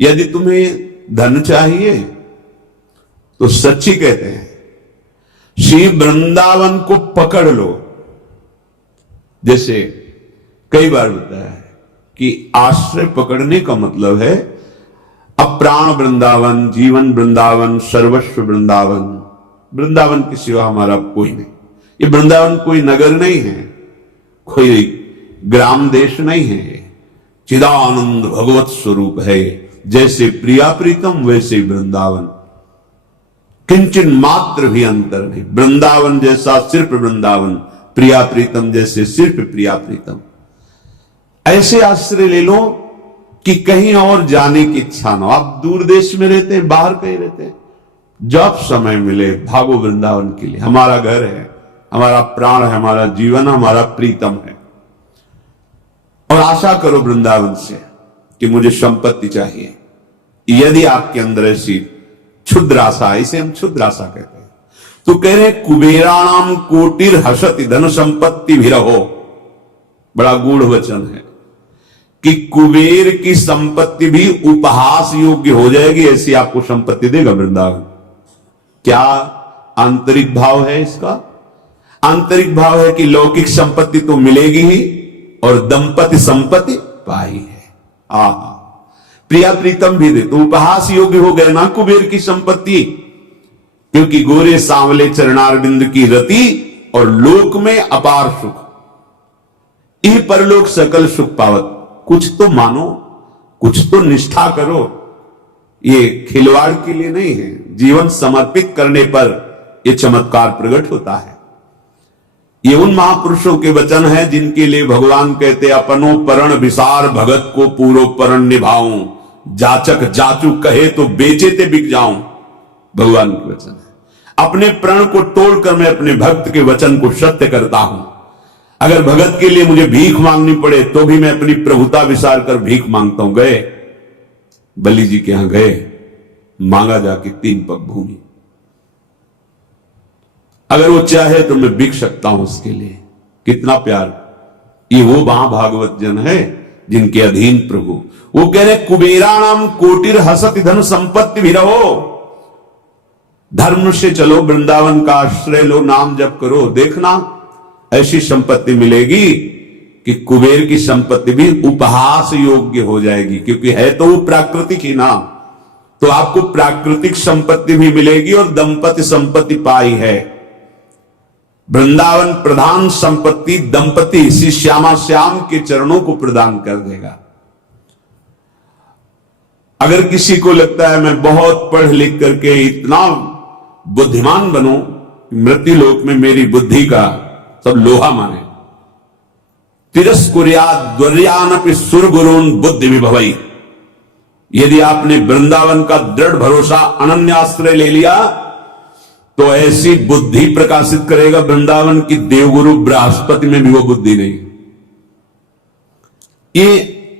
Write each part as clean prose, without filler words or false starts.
यदि तुम्हें धन चाहिए तो सच्ची कहते हैं श्री वृंदावन को पकड़ लो। जैसे कई बार बताया है कि आश्रय पकड़ने का मतलब है अप्राण वृंदावन, जीवन वृंदावन, सर्वस्व वृंदावन। वृंदावन के सिवा हमारा कोई नहीं। ये वृंदावन कोई नगर नहीं है, कोई ग्राम देश नहीं है, चिदानंद भगवत स्वरूप है। जैसे प्रिया प्रीतम वैसे वृंदावन, किंचन मात्र भी अंतर नहीं। वृंदावन जैसा सिर्फ वृंदावन, प्रिया प्रीतम जैसे सिर्फ प्रिया प्रीतम। ऐसे आश्रय ले लो कि कहीं और जाने की इच्छा ना हो। आप दूर देश में रहते हैं, बाहर कहीं रहते हैं, जब समय मिले भागो वृंदावन के लिए। हमारा घर है, हमारा प्राण है, हमारा जीवन, हमारा प्रीतम है। और आशा करो वृंदावन से कि मुझे संपत्ति चाहिए। यदि आपके अंदर ऐसी क्षुद्र आशा, इसे हम क्षुद्र आशा कहते हैं, तो कह रहे कुबेराणाम कोटिर हसति धन संपत्ति भी रहो। बड़ा गूढ़ वचन है कि कुबेर की संपत्ति भी उपहास योग्य हो जाएगी, ऐसी आपको संपत्ति देगा वृंदावन। क्या आंतरिक भाव है इसका? आंतरिक भाव है कि लौकिक संपत्ति तो मिलेगी ही और दंपति संपत्ति पाई है। आहा, प्रिया प्रीतम भी दे तो उपहास योग्य हो गए ना कुबेर की संपत्ति, क्योंकि गोरे सांवले चरणारविंद की रति और लोक में अपार सुख, यह परलोक सकल सुख पावत। कुछ तो मानो, कुछ तो निष्ठा करो। ये खिलवाड़ के लिए नहीं है, जीवन समर्पित करने पर यह चमत्कार प्रकट होता है। ये उन महापुरुषों के वचन है जिनके लिए भगवान कहते अपनो परण विसार भगत को पूरो परण निभाऊं, जाचक जाचू कहे तो बेचे ते बिक जाऊं। भगवान के वचन है। अपने प्रण को तोड़कर मैं अपने भक्त के वचन को सत्य करता हूं। अगर भगत के लिए मुझे भीख मांगनी पड़े तो भी मैं अपनी प्रभुता विसार कर भीख मांगता हूं। गए बलि जी के यहां गए, मांगा जाके 3 पग भूमि। अगर वो चाहे तो मैं बिक सकता हूं उसके लिए। कितना प्यार! ये वो महाभागवत जन है जिनके अधीन प्रभु। वो कह रहे कुबेराणाम कोटिर हसति धन संपत्ति भी रहो। धर्म से चलो, वृंदावन का आश्रय लो, नाम जप करो, देखना ऐसी संपत्ति मिलेगी कि कुबेर की संपत्ति भी उपहास योग्य हो जाएगी, क्योंकि है तो वो प्राकृतिक ही ना। तो आपको प्राकृतिक संपत्ति भी मिलेगी और दंपति संपत्ति पाई है। वृंदावन प्रधान संपत्ति दंपति श्री श्यामा श्याम के चरणों को प्रदान कर देगा। अगर किसी को लगता है मैं बहुत पढ़ लिख करके इतना बुद्धिमान बनूं, मृत्यु लोक में मेरी बुद्धि का सब लोहा माने, तिरस्कुर्यात् द्वर्यानपि सुरगुरून् बुद्धि विभवई। यदि आपने वृंदावन का दृढ़ भरोसा अनन्याश्रय ले लिया तो ऐसी बुद्धि प्रकाशित करेगा वृंदावन की देवगुरु बृहस्पति में भी वो बुद्धि नहीं। ये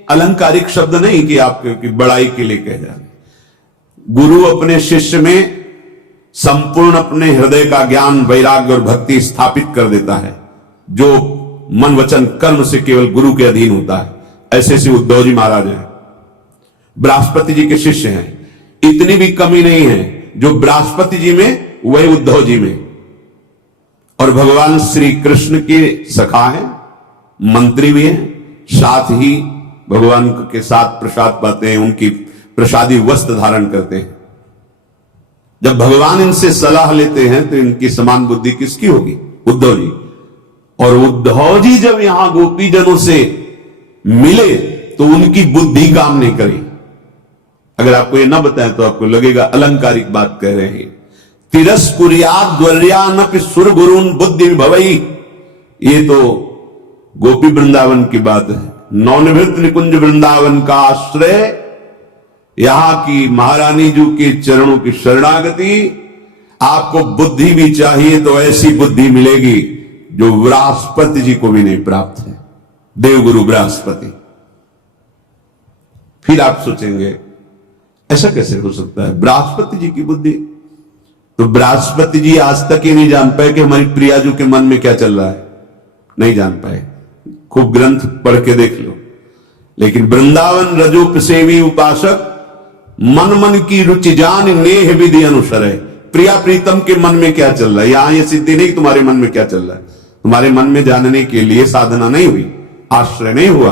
अलंकारिक शब्द नहीं कि आपकी बड़ाई के लिए कह जाए। गुरु अपने शिष्य में संपूर्ण अपने हृदय का ज्ञान, वैराग्य और भक्ति स्थापित कर देता है, जो मन वचन कर्म से केवल गुरु के अधीन होता है। ऐसे ऐसे उद्धव जी महाराज हैं, बृहस्पति जी के शिष्य हैं। इतनी भी कमी नहीं है, जो बृहस्पति जी में वही उद्धव जी में। और भगवान श्री कृष्ण के सखा हैं, मंत्री भी हैं, साथ ही भगवान के साथ प्रसाद पाते हैं, उनकी प्रसादी वस्त्र धारण करते हैं। जब भगवान इनसे सलाह लेते हैं तो इनकी समान बुद्धि किसकी होगी? उद्धव जी। और उद्धव जी जब यहां गोपीजनों से मिले तो उनकी बुद्धि काम नहीं करी। अगर आपको ये ना बताएं तो आपको लगेगा अलंकारिक बात कह रहे हैं। तिरस्कुर्यात् द्वर्यानपि सुरगुरून् बुद्धि विभवई। ये तो गोपी वृंदावन की बात है। नवनिवृत्त निकुंज वृंदावन का आश्रय, यहां की महारानी जी के चरणों की शरणागति। आपको बुद्धि भी चाहिए तो ऐसी बुद्धि मिलेगी जो बृहस्पति जी को भी नहीं प्राप्त है, देवगुरु बृहस्पति। फिर आप सोचेंगे ऐसा कैसे हो सकता है, बृहस्पति जी की बुद्धि? तो बृहस्पति जी आज तक ये नहीं जान पाए कि हमारी प्रियाजू के मन में क्या चल रहा है, नहीं जान पाए। खूब ग्रंथ पढ़ के देख लो। लेकिन वृंदावन रजोप सेवी उपासक मन मन की रुचि जान नेह विधि अनुसर है। प्रिया प्रीतम के मन में क्या चल रहा है, यहां ये सिद्धि नहीं तुम्हारे मन में क्या चल रहा है। तुम्हारे मन में जानने के लिए साधना नहीं हुई, आश्रय नहीं हुआ।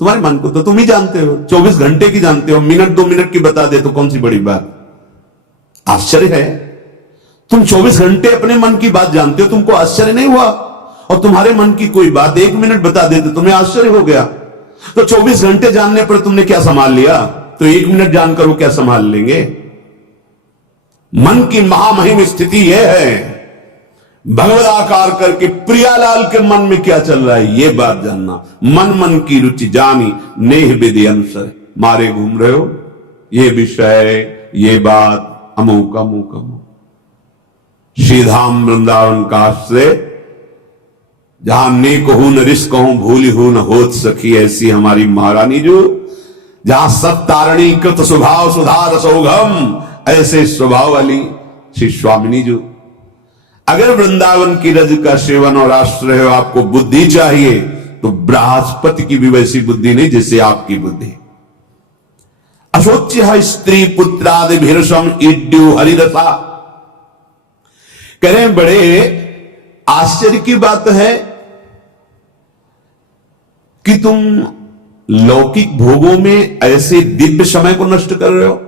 तुम्हारे मन को तो तुम ही जानते हो, 24 घंटे की जानते हो, मिनट 2 मिनट की बता दे तो कौन सी बड़ी बात। आश्चर्य है, तुम 24 घंटे अपने मन की बात जानते हो, तुमको आश्चर्य नहीं हुआ। और तुम्हारे मन की कोई बात 1 मिनट बता देते तुम्हें आश्चर्य हो गया। तो 24 घंटे जानने पर तुमने क्या संभाल लिया, तो 1 मिनट जानकर वो क्या संभाल लेंगे। मन की महामहिम स्थिति यह है, भगवदाकार करके प्रियालाल के मन में क्या चल रहा है, ये बात जानना। मन मन की रुचि जानी नेह विधि अनुसर। मारे घूम रहे हो, ये विषय, ये बात, अमुक अमुक अमुक। श्रीधाम वृंदावन का आश्रय, जहां ने कहूं न रिस कहूं भूली हूं न होत सखी, ऐसी हमारी महारानी जो, जहां सब तारणी कृत स्वभाव सुधा रसोघम, ऐसे स्वभाव वाली श्री स्वामिनी जो। अगर वृंदावन की रज का सेवन और आश्रय हो, आपको बुद्धि चाहिए, तो बृहस्पति की भी वैसी बुद्धि नहीं जैसे आपकी बुद्धि। अशोच्य स्त्री पुत्रादि भीषम इड्यू हरिदशा। कह रहे हैं बड़े आश्चर्य की बात है कि तुम लौकिक भोगों में ऐसे दिव्य समय को नष्ट कर रहे हो।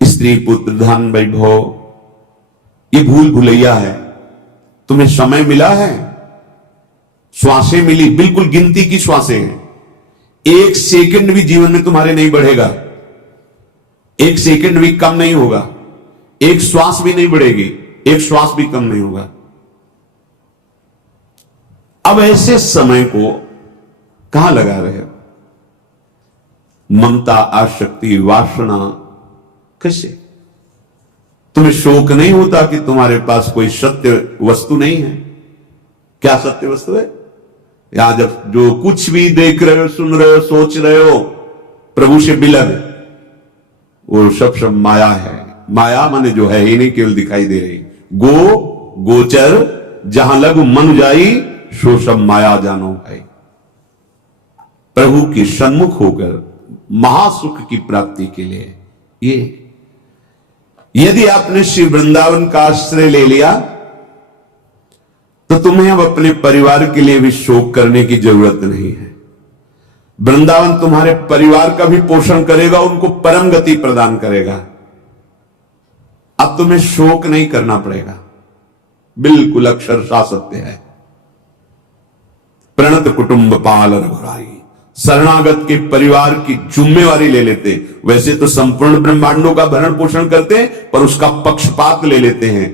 स्त्री पुत्र धन वैभव ये भूल भुलैया है। तुम्हें समय मिला है, श्वासें मिली, बिल्कुल गिनती की श्वासें हैं। 1 सेकंड भी जीवन में तुम्हारे नहीं बढ़ेगा, 1 सेकंड भी कम नहीं होगा, 1 श्वास भी नहीं बढ़ेगी, 1 श्वास भी कम नहीं होगा। अब ऐसे समय को कहां लगा रहे हो। ममता, आसक्ति, वासना, कैसे। तुम्हें शोक नहीं होता कि तुम्हारे पास कोई सत्य वस्तु नहीं है। क्या सत्य वस्तु है। यहां जब जो कुछ भी देख रहे हो, सुन रहे हो, सोच रहे हो प्रभु से बिलग, वो सब माया है। माया माने जो है ही नहीं, केवल दिखाई दे रही। गोचर जहां लगु मन जाई, सो सब माया जानो भाई। प्रभु के सन्मुख होकर महासुख की प्राप्ति के लिए, ये यदि आपने श्री वृंदावन का आश्रय ले लिया, तो तुम्हें अब अपने परिवार के लिए भी शोक करने की जरूरत नहीं है। वृंदावन तुम्हारे परिवार का भी पोषण करेगा, उनको परम गति प्रदान करेगा। अब तुम्हें शोक नहीं करना पड़ेगा, बिल्कुल अक्षरशः सत्य है। प्रणत कुटुंब पाल रघुराई, शरणागत के परिवार की जिम्मेवारी ले लेते। वैसे तो संपूर्ण ब्रह्मांडों का भरण पोषण करते, पर उसका पक्षपात ले लेते हैं।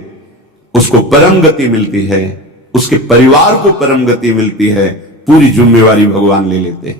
उसको परम गति मिलती है, उसके परिवार को परम गति मिलती है, पूरी जिम्मेवारी भगवान ले लेते हैं।